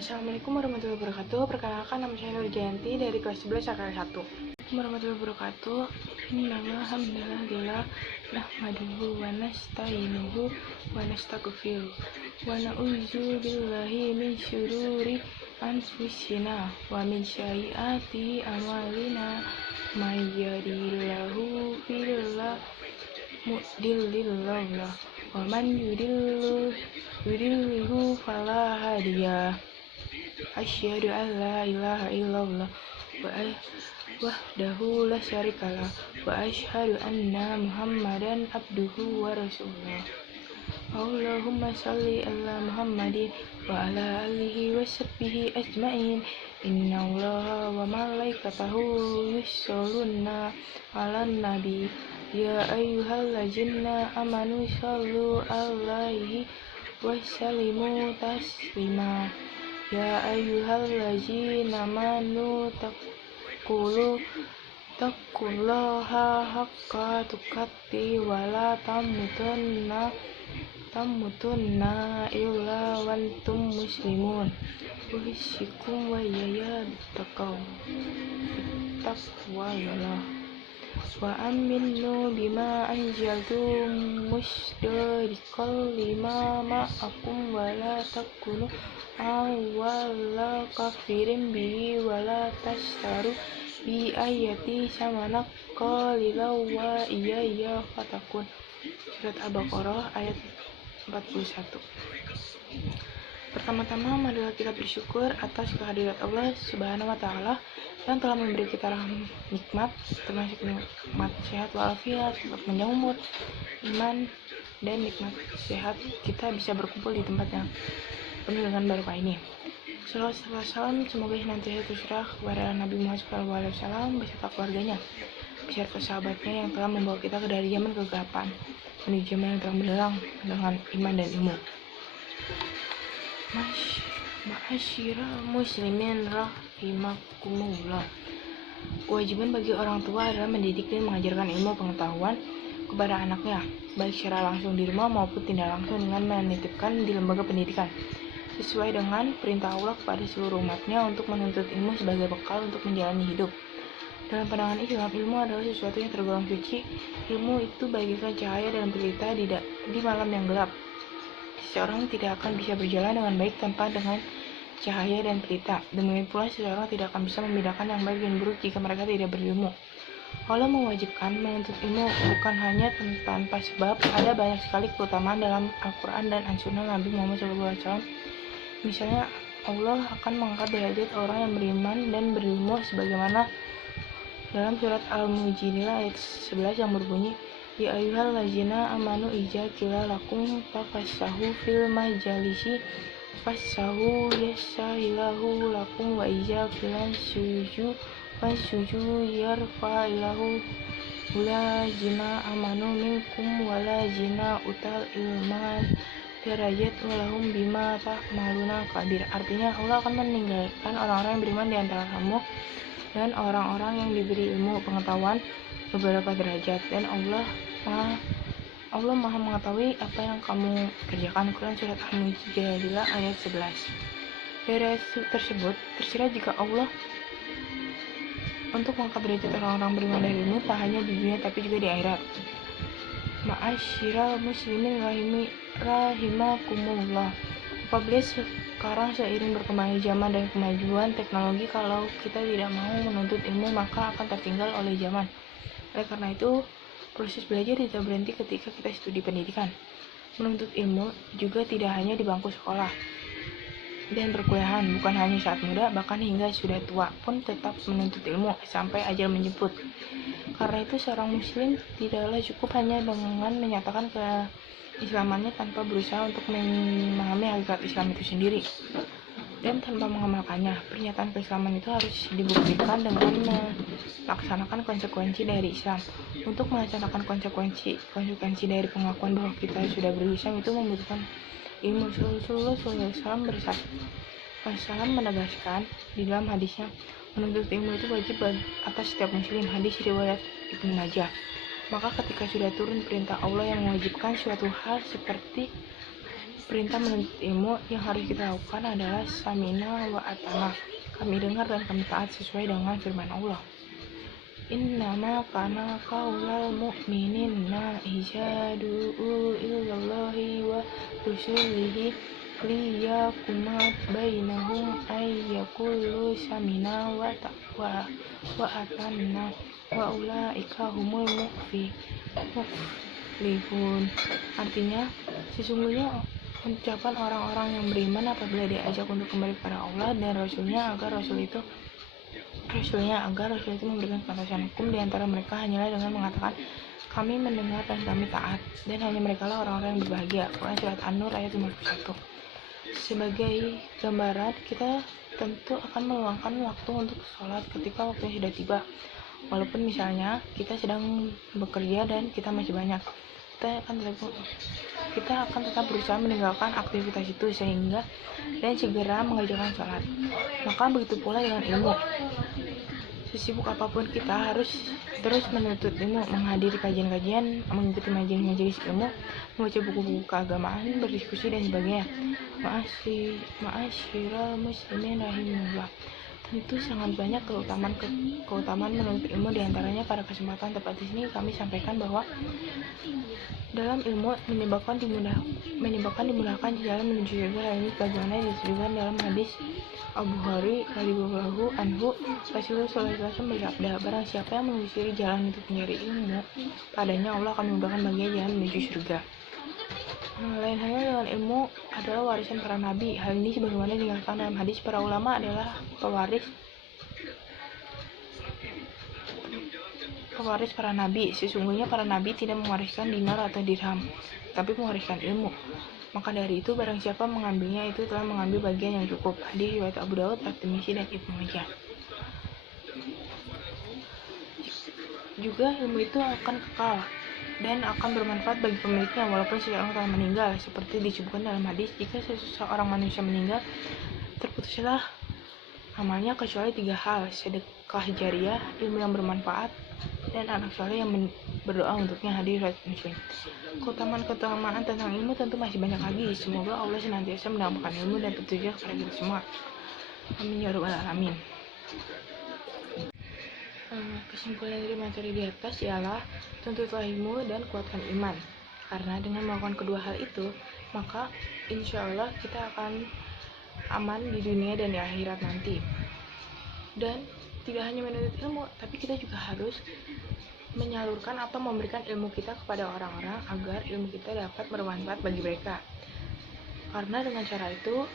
Assalamualaikum warahmatullahi wabarakatuh. Perkenalkan, nama saya Nur Jayanti dari kelas 11 AKL 1. Assalamualaikum warahmatullahi wabarakatuh. Innalillah hamdalillah nahmaduhu wa nasta'inuhu wa nastaghfiruh wa na'udzu billahi min syururi anfusina wa min sayyiati a'malina may yahdihillahu fala mudilla lahu wa man yudlilhu fala hadiya. Asyhadu an la ilaha illallah wahdahu la syarikalah wa asyhadu anna Muhammadan abduhu wa rasuluh. Allahumma shalli ala Muhammadin wa ala alihi wa sahbihi ajmain. Innallaha wa malaikatahu yusholluna 'alan nabi ya ayyuhallazina amanu shallu 'alaihi wa sallimu taslima. Ya ayyuhallazina amanu taqullaha haqqa tuqatih wa la tamutunna illa wa antum muslimun. Usikum wa iyaya bittaqwallah wa aminu bima anjaltu musdiqal lima ma'akum wa la takunu awwala kafirin bihi wa la tashtaru bi ayati samanak qalilaw wa iyaya fatakun. Surat Al-Baqarah ayat 41. Pertama-tama marilah kita bersyukur atas kehadirat Allah Subhanahu wa Ta'ala yang telah memberi kita nikmat, termasuk nikmat sehat walafiat, panjang umur, iman, dan nikmat sehat kita bisa berkumpul di tempat yang penuh dengan barokah ini. Salawat serta salam semoga senantiasa tercurah kepada Nabi Muhammad SAW beserta keluarganya, beserta sahabatnya yang telah membawa kita dari zaman kegelapan menuju zaman yang terang benderang dengan iman dan ilmu. Ma'asyiral muslimin rahimakumullah. Kewajiban bagi orang tua adalah mendidik dan mengajarkan ilmu pengetahuan kepada anaknya, baik secara langsung di rumah maupun tidak langsung dengan menitipkan di lembaga pendidikan, sesuai dengan perintah Allah kepada seluruh umatnya untuk menuntut ilmu sebagai bekal untuk menjalani hidup. Dalam pandangan Islam, ilmu adalah sesuatu yang tergolong suci. Ilmu itu bagaikan cahaya dalam pelita di malam yang gelap. Seseorang tidak akan bisa berjalan dengan baik tanpa dengan cahaya dan pelita. Demikian pula seseorang tidak akan bisa membedakan yang baik dan buruk jika mereka tidak berilmu. Allah mewajibkan menuntut ilmu bukan hanya tanpa sebab. Ada banyak sekali keutamaan dalam Al-Quran dan As-Sunnah Nabi Muhammad SAW. Misalnya, Allah akan mengangkat derajat orang yang beriman dan berilmu sebagaimana dalam surat Al-Mujadilah ayat 11 yang berbunyi, Ya ayyuhallazina amanu idza qila lakum tafassahu fil majalisi fassahu yassahilahu lakum wa idza qila suju yarfa'illahu ulazina amanu minkum walazina utal ilman derajat walahum bima ta'maluna kabir. Artinya Allah akan meninggalkan orang-orang yang beriman di antara kamu dan orang-orang yang diberi ilmu pengetahuan beberapa derajat, dan Allah Maha mengetahui apa yang kamu kerjakan. Quran surat Al-Mujadilah ayat 11. Dari ayat tersebut tersirat jika Allah untuk mengangkat derajat orang-orang beriman dan ilmu tak hanya di dunia tapi juga di akhirat. Ma'asyiral muslimin rahimakumullah. Apabila sekarang seiring berkembangnya zaman dan kemajuan teknologi, kalau kita tidak mau menuntut ilmu maka akan tertinggal oleh zaman. Oleh karena itu, proses belajar tidak berhenti ketika kita studi pendidikan. Menuntut ilmu juga tidak hanya di bangku sekolah dan perkuliahan, bukan hanya saat muda, bahkan hingga sudah tua pun tetap menuntut ilmu sampai ajal menjemput. Karena itu, seorang muslim tidaklah cukup hanya dengan menyatakan keislamannya tanpa berusaha untuk memahami hakikat Islam itu sendiri dan tanpa mengamalkannya. Pernyataan keislaman itu harus dibuktikan dengan melaksanakan konsekuensi dari Islam. Untuk melaksanakan konsekuensi dari pengakuan bahwa kita sudah berislam itu membutuhkan ilmu. Rasulullah SAW menegaskan di dalam hadisnya, menuntut ilmu itu wajib atas setiap muslim. Hadis riwayat Ibnu Majah. Maka ketika sudah turun perintah Allah yang mewajibkan suatu hal seperti perintah menuntut ilmu yang harus kita lakukan adalah samina wa atana. Kami dengar dan kami taat sesuai dengan firman Allah. Innama kana qaulal mu'minina iza du'u ilallahi wa rusulihi liyakuma bainahum ayyakulu samina wa atanna wa ulaika humul muflihun. Artinya, sesungguhnya ucapan orang-orang yang beriman apabila diajak untuk kembali kepada Allah dan Rasulnya agar Rasul itu memberikan batasan hukum di antara mereka hanyalah dengan mengatakan kami mendengar dan kami taat, dan hanya mereka lah orang-orang yang berbahagia. Quran Surat An-Nur ayat 51. Sebagai gambaran, kita tentu akan meluangkan waktu untuk sholat ketika waktunya sudah tiba. Walaupun misalnya kita sedang bekerja dan kita masih banyak, kita akan tetap berusaha meninggalkan aktivitas itu dan segera mengerjakan sholat. Maka begitu pula dengan ilmu. Sesibuk apapun kita harus terus menuntut ilmu, menghadiri kajian-kajian, mengikuti majelis ilmu, membaca buku-buku keagamaan, berdiskusi dan sebagainya. Ma'asyiral muslimin rahimahullah. Tentu sangat banyak keutamaan menuntut ilmu, diantaranya pada kesempatan tepat di sini kami sampaikan bahwa dalam ilmu menyebabkan dimudahkan jalan menuju surga. Hal ini sebagaimana disebutkan dalam hadis Abu Hurairah radhiyallahu anhu, Rasulullah SAW bersabda, barang siapa yang menelusuri jalan untuk mencari ilmu, padanya Allah akan memudahkan baginya jalan menuju surga. Lain halnya dengan ilmu adalah warisan para nabi. Hal ini sebagaimana dinyatakan dalam hadis, para ulama adalah pewaris para nabi. Sesungguhnya para nabi tidak mewariskan dinar atau dirham, tapi mewariskan ilmu. Maka dari itu barang siapa mengambilnya itu telah mengambil bagian yang cukup. Hadis riwayat Abu Daud, At-Tirmidzi dan Ibnu Majah. Juga ilmu itu akan kekal dan akan bermanfaat bagi pemiliknya walaupun seseorang telah meninggal. Seperti disebutkan dalam hadis, jika seseorang manusia meninggal, terputuslah amalnya kecuali 3 hal: sedekah jariah, ilmu yang bermanfaat, dan anak soleh yang berdoa untuknya. Hadis riwayat Muslim. Keutamaan tentang ilmu tentu masih banyak lagi. Semoga Allah senantiasa menambahkan ilmu dan petunjuk kepada kita semua. Amin ya rabbal alamin. Kesimpulan dari materi di atas ialah tuntutlah ilmu dan kuatkan iman, karena dengan melakukan kedua hal itu maka insya Allah kita akan aman di dunia dan di akhirat nanti. Dan tidak hanya menuntut ilmu, tapi kita juga harus menyalurkan atau memberikan ilmu kita kepada orang-orang agar ilmu kita dapat bermanfaat bagi mereka. Karena dengan cara itu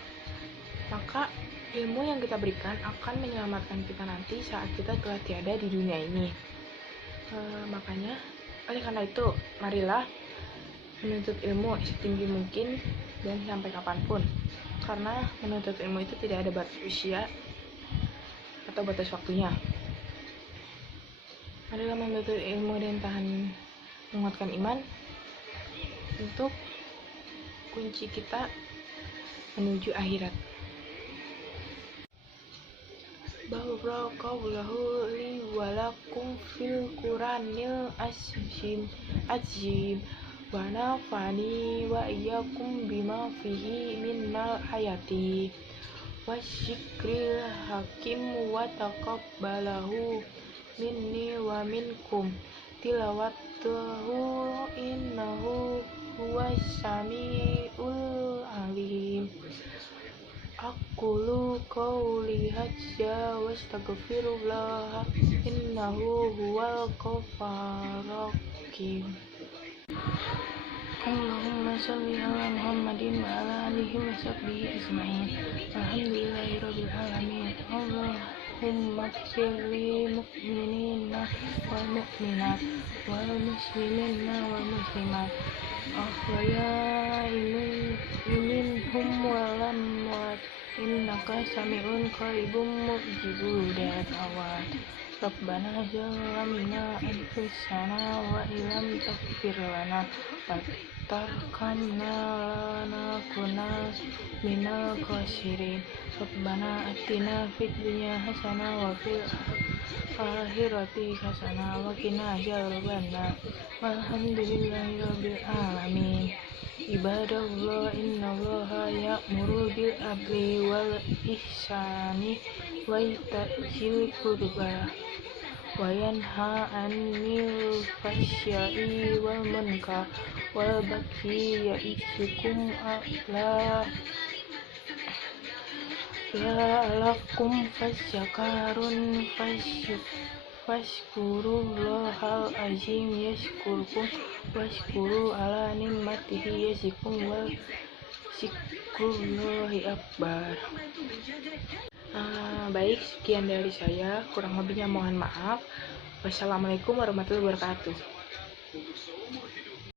maka ilmu yang kita berikan akan menyelamatkan kita nanti saat kita telah tiada di dunia ini. Oleh karena itu, marilah menuntut ilmu setinggi mungkin dan sampai kapanpun. Karena menuntut ilmu itu tidak ada batas usia atau batas waktunya. Marilah menuntut ilmu dan menguatkan iman untuk kunci kita menuju akhirat. Barakallahu li wa lakum fil Qur'anil azim wa nafani wa iyyakum bima fihi minnal ayati wasyikril hakim wa taqabbalahu minni wa minkum tilawatuhu innahu huwas samiul alim. Aqulu qawli hadza wastaghfirullah innahu huwal ghafurur rahim. Allahumma shalli ala Muhammadin wa ala alihi wa sahbihi ajma'in. Alhamdulillahi rabbil alamin. Allahumma ighfirli mu'minina wal mu'minat wal muslimina wal muslimat minhum wal amwat innaka sami'un qaribun mujibud da'wat. Rabbana zalamna anfusana wa illam taghfir lana wa tarhamna lanakunanna minal khasirin. Rabbana atina fid dunya hasanah wa fil akhirati hasanah wa qina adzabannar. Walhamdulillahi rabbil alamin. Ibadallah innallaha ya'muru bil adli wal ihsani wa ita'il qurba wa yanha 'anil fahsya'i wal munkar wal baghi ya'izukum la'allakum tadhakkarun fashkurullahal azim yashkurkum washkuru ala ni'matihi yazikum wa zikrullahi akbar. Baik, sekian dari saya, kurang lebihnya mohon maaf. Wassalamualaikum warahmatullahi wabarakatuh.